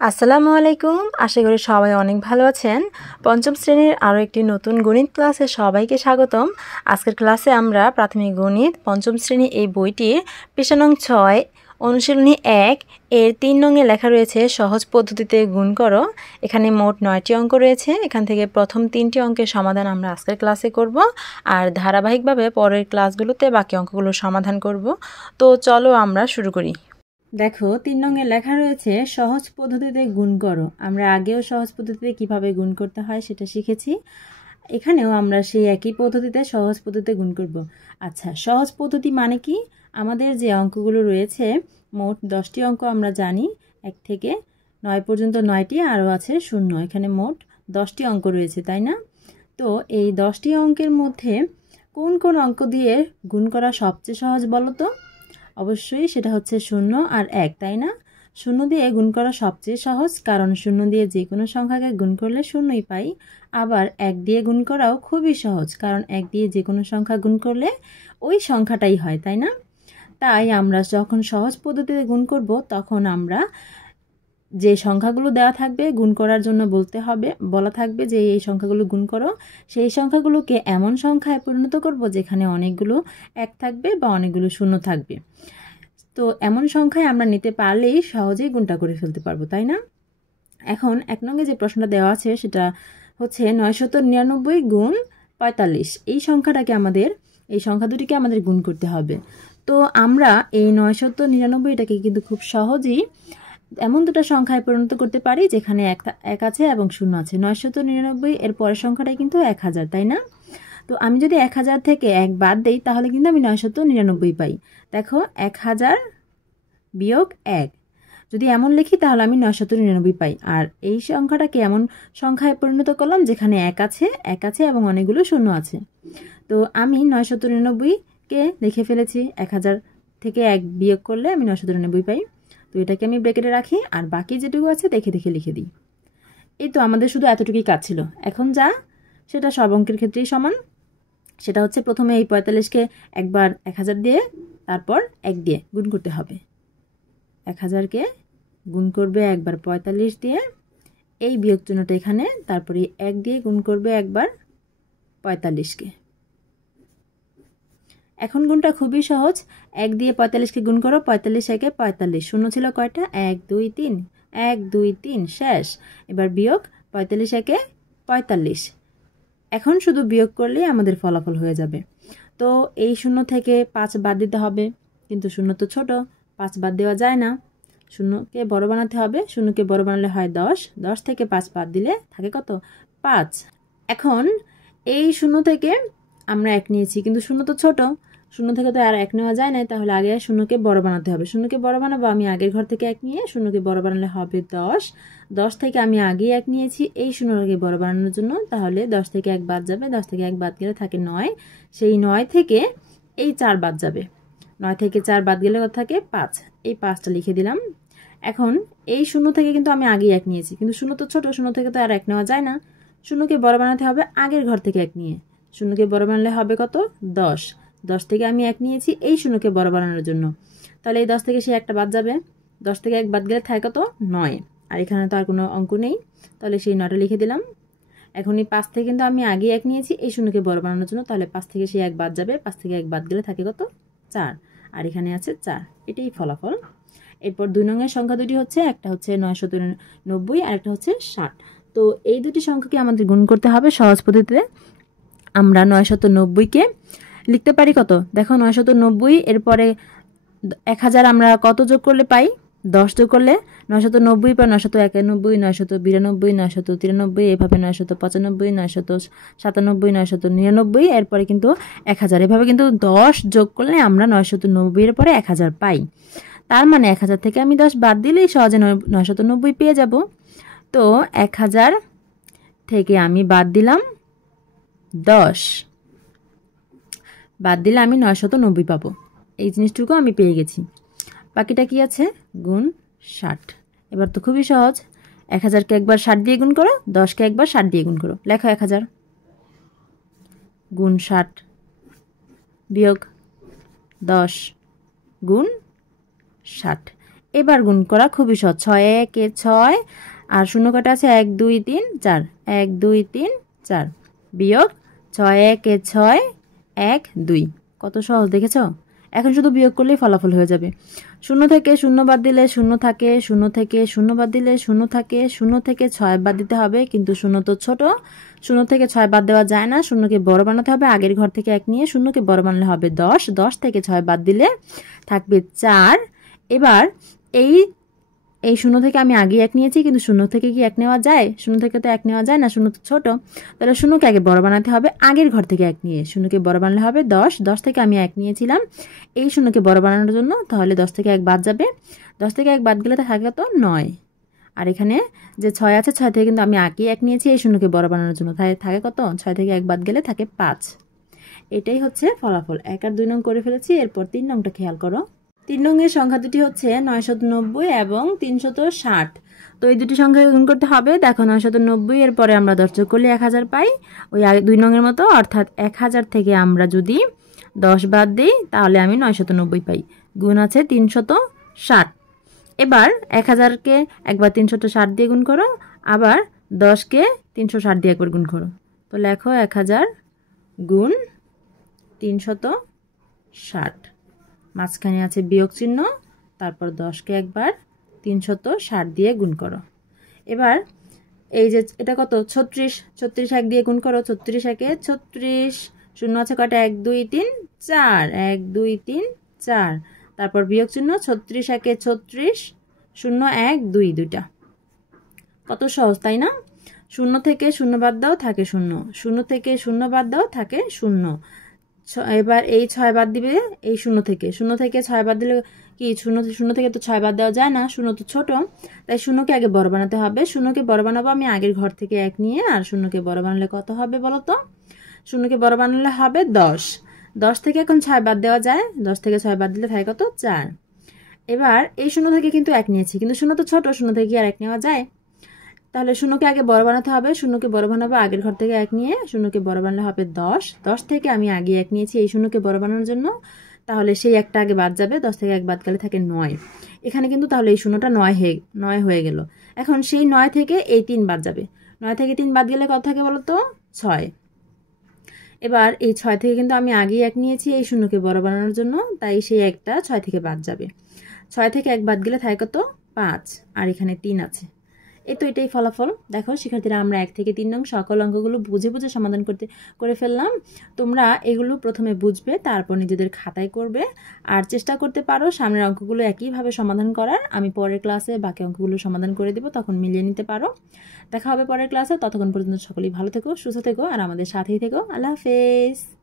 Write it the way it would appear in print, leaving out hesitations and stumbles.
আসসালামু আলাইকুম। আশা করি সবাই অনেক ভালো আছেন। পঞ্চম শ্রেণীর আরও একটি নতুন গণিত ক্লাসে সবাইকে স্বাগতম। আজকের ক্লাসে আমরা প্রাথমিক গণিত পঞ্চম শ্রেণী এই বইটির পৃষ্ঠা নং 6 অনুশীলনী 1 এর 3 নংয়ে লেখা রয়েছে সহজ পদ্ধতিতে গুণ করো। এখানে মোট 9টি অঙ্ক রয়েছে। এখান থেকে প্রথম 3টি অঙ্কের সমাধান আমরা আজকের ক্লাসে করব, আর ধারাবাহিকভাবে পরের ক্লাসগুলোতে বাকি অঙ্কগুলো সমাধান করব। তো চলো আমরা শুরু করি। দেখো 3 নংয়ে লেখা রয়েছে সহজ পদ্ধতিতে গুণ করো। আমরা আগেও সহজ পদ্ধতিতে কিভাবে গুণ করতে হয় সেটা শিখেছি। এখানেও আমরা সেই একই পদ্ধতিতে সহজ পদ্ধতিতে গুণ করব। আচ্ছা, সহজ পদ্ধতি মানে কি? আমাদের যে অঙ্কগুলো রয়েছে মোট 10টি অঙ্ক আমরা জানি, 1 থেকে 9 পর্যন্ত 9টি, আরও আছে 0। এখানে মোট 10টি অঙ্ক রয়েছে, তাই না? তো এই 10টি অঙ্কের মধ্যে কোন কোন অঙ্ক দিয়ে গুণ করা সবচেয়ে সহজ বলো তো? অবশ্যই সেটা হচ্ছে 0 আর 1, তাই না? 0 দিয়ে গুণ করা সবচেয়ে সহজ, কারণ 0 দিয়ে যে কোনো সংখ্যাকে গুণ করলে 0ই পাই। আবার 1 দিয়ে গুণ করাও খুবই সহজ, কারণ 1 দিয়ে যে কোনো সংখ্যা গুণ করলে ওই সংখ্যাটাই হয়, তাই না? তাই আমরা যখন সহজ পদ্ধতিতে গুণ করব তখন আমরা যে সংখ্যাগুলো দেওয়া থাকবে গুণ করার জন্য বলা থাকবে যে এই সংখ্যাগুলো গুণ করো, সেই সংখ্যাগুলোকে এমন সংখ্যায় পরিণত করব যেখানে অনেকগুলো 1 থাকবে বা অনেকগুলো 0 থাকবে। তো এমন সংখ্যায় আমরা নিতে পারলেই সহজেই গুণটা করে ফেলতে পারবো, তাই না? এখন 1 নঙ্গে যে প্রশ্নটা দেওয়া আছে সেটা হচ্ছে 999 গুণ 45। এই সংখ্যা দুটিকে আমাদের গুণ করতে হবে। তো আমরা এই 999টাকে কিন্তু খুব সহজেই এমন দুটো সংখ্যায় পরিণত করতে পারি যেখানে 1 আছে এবং 0 আছে। 999 এর পরের সংখ্যাটাই কিন্তু 1000, তাই না? তো আমি যদি 1000 থেকে 1 বাদ দেই তাহলে কিন্তু আমি 999 পাই। দেখো, 1000 বিয়োগ 1 যদি এমন লিখি তাহলে আমি 999 পাই। আর এই সংখ্যাটাকে এমন সংখ্যায় পরিণত করলাম যেখানে 1 আছে এবং অনেকগুলো 0 আছে। তো আমি 999কে লিখে ফেলেছি। 1000 থেকে 1 বিয়োগ করলে আমি 999 পাই। তো এটাকে আমি ব্র্যাকেটে রাখি, আর বাকি যেটুকু আছে দেখে দেখে লিখে দিই। এই তো আমাদের শুধু এতটুকুই কাজ ছিল। এখন সেটা সব অঙ্কের ক্ষেত্রেই সমান। সেটা হচ্ছে প্রথমে এই 45কে একবার 1000 দিয়ে, তারপর 1 দিয়ে গুণ করতে হবে। 1000কে গুণ করবে একবার 45 দিয়ে, এই বিয়োগ চিহ্নটা এখানে, তারপরে 1 দিয়ে গুণ করবে একবার 45কে। এখন গুণটা খুবই সহজ। 1 দিয়ে 45কে গুণ করো, 45 একে 45। 0 ছিল কয়টা? 1 2 3, 1 2 3 শেষ। এবার বিয়োগ 45 একে 45। এখন শুধু বিয়োগ করলেই আমাদের ফলাফল হয়ে যাবে। তো এই 0 থেকে 5 বাদ দিতে হবে, কিন্তু 0 তো ছোট, 5 বাদ দেওয়া যায় না। 0কে বড় বানাতে হবে। 0কে বড় বানালে হয় 10। 10 থেকে 5 বাদ দিলে থাকে কত? 5। এখন এই 0 থেকে আমরা 1 নিয়েছি, কিন্তু 0 তো ছোট, 0 থেকে তো আর 1 নেওয়া যায় না, তাহলে আগে 0কে বড় বানাতে হবে। 0কে বড় বানাবো, আমি আগের ঘর থেকে 1 নিয়ে 0কে বড় বানালে হবে 10। 10 থেকে আমি আগে 1 নিয়েছি এই 0কে বড় বানানোর জন্য, তাহলে 10 থেকে 1 বাদ যাবে। 10 থেকে 1 বাদ গেলে থাকে 9। সেই 9 থেকে এই 4 বাদ যাবে। 9 থেকে 4 বাদ গেলে কত থাকে? 5। এই 5টা লিখে দিলাম। এখন এই 0 থেকে কিন্তু আমি আগে 1 নিয়েছি, কিন্তু 0 তো ছোট, 0 থেকে তো আর 1 নেওয়া যায় না। 0কে বড় বানাতে হবে আগের ঘর থেকে 1 নিয়ে। 0কে বড় বানালে হবে কত? 10। 10 থেকে আমি 1 নিয়েছি এই 0কে বড় বানানোর জন্য, তাহলে এই 10 থেকে সে একটা বাদ যাবে। 10 থেকে 1 বাদ গেলে থাকে কত? 9। আর এখানে তো আর কোনো অঙ্ক নেই, তাহলে সেই 9টা লিখে দিলাম। এখন এই 5 থেকে কিন্তু আমি আগে 1 নিয়েছি এই 0কে বড় বানানোর জন্য, তাহলে 5 থেকে সে 1 বাদ যাবে। 5 থেকে 1 বাদ গেলে থাকে কত? 4। আর এখানে আছে 4। এটাই ফলাফল। এরপর 2 নংয়ের সংখ্যা দুটি হচ্ছে, একটা হচ্ছে 990 আর একটা হচ্ছে 60। তো এই দুটি সংখ্যাকে আমাদের গুণ করতে হবে সহজ পদ্ধতিতে। আমরা 990কে লিখতে পারি কত? দেখো, 990 এরপরে 1000 আমরা কত যোগ করলে পাই? 10 যোগ করলে 990 পর 991, 992, 993, এভাবে 995, 997, 999, এরপরে কিন্তু 1000। এভাবে কিন্তু 10 যোগ করলে আমরা 990 এর পরে 1000 পাই। তার মানে 1000 থেকে আমি 10 বাদ দিলেই সহজে 990 পেয়ে যাব। তো 1000 থেকে আমি বাদ দিলাম 10, বাদ দিলে আমি 990 পাবো। এই জিনিসটুকু আমি পেয়ে গেছি। বাকিটা কি আছে? গুণ 60। এবার তো খুবই সহজ। 1000কে একবার 60 দিয়ে গুণ করো, 10কে একবার 60 দিয়ে গুণ করো। লেখো 1000 গুণ 60 বিয়োগ 10 গুণ 60। এবার গুণ করা খুবই সহজ। 6 একে 6 আর শূন্য কটা আছে 1 2 3 4 1 2 3 4 বিয়োগ 6 একে 6 1 2। কত সহজ দেখেছো? এখন শুধু বিয়োগ করলেই ফলাফল হয়ে যাবে। শূন্য থেকে শূন্য বাদ দিলে শূন্য থাকে, শূন্য থেকে শূন্য বাদ দিলে শূন্য থাকে, শূন্য থেকে 6 বাদ দিতে হবে, কিন্তু শূন্য তো ছোট, শূন্য থেকে 6 বাদ দেওয়া যায় না, শূন্যকে বড় বানাতে হবে। আগের ঘর থেকে 1 নিয়ে শূন্যকে বড় বানালে হবে 10, 10 থেকে 6 বাদ দিলে থাকবে 4। এবার এই শূন্য থেকে আমি আগে 1 নিয়েছি, কিন্তু শূন্য থেকে কি 1 নেওয়া যায়? শূন্য থেকে তো 1 নেওয়া যায় না, শূন্য তো ছোট। তাহলে শূন্যকে আগে বড় বানাতে হবে, আগের ঘর থেকে 1 নিয়ে শূন্যকে বড় বানালে হবে 10, 10 থেকে আমি 1 নিয়েছিলাম এই শূন্যকে বড় বানানোর জন্য, তাহলে 10 থেকে 1 বাদ যাবে, 10 থেকে 1 বাদ গেলে থাকে তো 9। আর এখানে যে 6 আছে, 6 থেকে কিন্তু আমি আগে 1 নিয়েছি এই শূন্যকে বড় বানানোর জন্য, তাই থাকে কত? 6 থেকে 1 বাদ গেলে থাকে 5। এটাই হচ্ছে ফলাফল। 1 আর 2 নং করে ফেলেছি। এরপর 3 নংটা খেয়াল করো। 3 নংয়ের সংখ্যা দুটি হচ্ছে 990 এবং 360। তো এই দুটি সংখ্যা গুণ করতে হবে। দেখো 990 এর পরে আমরা 10 যোগ করলে 1000 পাই, ওই 2 নংয়ের মতো, অর্থাৎ 1000 থেকে আমরা যদি 10 বাদ দিই তাহলে আমি 990 পাই। গুণ আছে 360। এবার 1000কে একবার 360 দিয়ে গুণ করো, আবার 10কে 360 দিয়ে একবার গুণ করো। তো লেখো 1000 গুণ 360, মাঝখানে আছে বিয়োগ চিহ্ন, তারপর 10কে একবার 360 দিয়ে গুণ করো। এবার এই যে এটা কত? 36, 36 1 দিয়ে গুণ করো। 36 একে 36, শূন্য আছে কয়টা? 1 2 3 4, 1 2 3 4, তারপর বিয়োগ চিহ্ন, 36 একে 36, শূন্য 1 2 দুইটা। কত সহজ তাই না? শূন্য থেকে শূন্য বাদ দাও থাকে শূন্য, শূন্য থেকে শূন্য বাদ দাও থাকে শূন্য। এবার এই 6 বাদ দিবে এই শূন্য থেকে, শূন্য থেকে 6 বাদ দিলে কি শূন্য থেকে তো 6 বাদ দেওয়া যায় না, শূন্য তো ছোট, তাই শূন্যকে আগে বড় বানাতে হবে। শূন্যকে বড় বানাবো আমি আগের ঘর থেকে 1 নিয়ে, আর শূন্যকে বড় বানালে কত হবে বলো তো? শূন্যকে বড় বানালে হবে 10, 10 থেকে এখন 6 বাদ দেওয়া যায়, 10 থেকে 6 বাদ দিলে থাকে কত? 4। এবার এই শূন্য থেকে কিন্তু 1 নিয়েছি, কিন্তু শূন্য তো ছোট, শূন্য থেকে কি আর 1 নেওয়া যায়? তাহলে শূন্যকে আগে বড় বানাতে হবে, শূন্যকে বড় বানাবো আগের ঘর থেকে 1 নিয়ে, শূন্যকে বড় বানালে হবে 10, 10 থেকে আমি আগে 1 নিয়েছি এই শূন্যকে বড় বানানোর জন্য, তাহলে সেই একটা আগে বাদ যাবে, 10 থেকে 1 বাদ গেলে থাকে 9। এখানে কিন্তু তাহলে এই শূন্যটা 9 হয়ে গেল। এখন সেই 9 থেকে এই 3 বাদ যাবে, 9 থেকে 3 বাদ গেলে কত থাকে বলো তো? 6। এবার এই 6 থেকে কিন্তু আমি আগেই 1 নিয়েছি এই শূন্যকে বড় বানানোর জন্য, তাই সেই একটা 6 থেকে বাদ যাবে। 6 থেকে 1 বাদ গেলে থাকে কত? 5, আর এখানে 3 আছে। এই তো এটাই ফলাফল। দেখো শিক্ষার্থীরা, আমরা 1 থেকে 3 নং সকল অঙ্কগুলো বুঝে বুঝে সমাধান করে ফেললাম। তোমরা এগুলো প্রথমে বুঝবে, তারপর নিজেদের খাতায় করবে, আর চেষ্টা করতে পারো সামনের অঙ্কগুলো একইভাবে সমাধান করার। আমি পরের ক্লাসে বাকি অঙ্কগুলো সমাধান করে দেব, তখন মিলিয়ে নিতে পারো। দেখা হবে পরের ক্লাসে। ততক্ষণ পর্যন্ত সকলেই ভালো থেকো, সুস্থ থেকো, আর আমাদের সাথেই থেকো। আল্লাহ হাফেজ।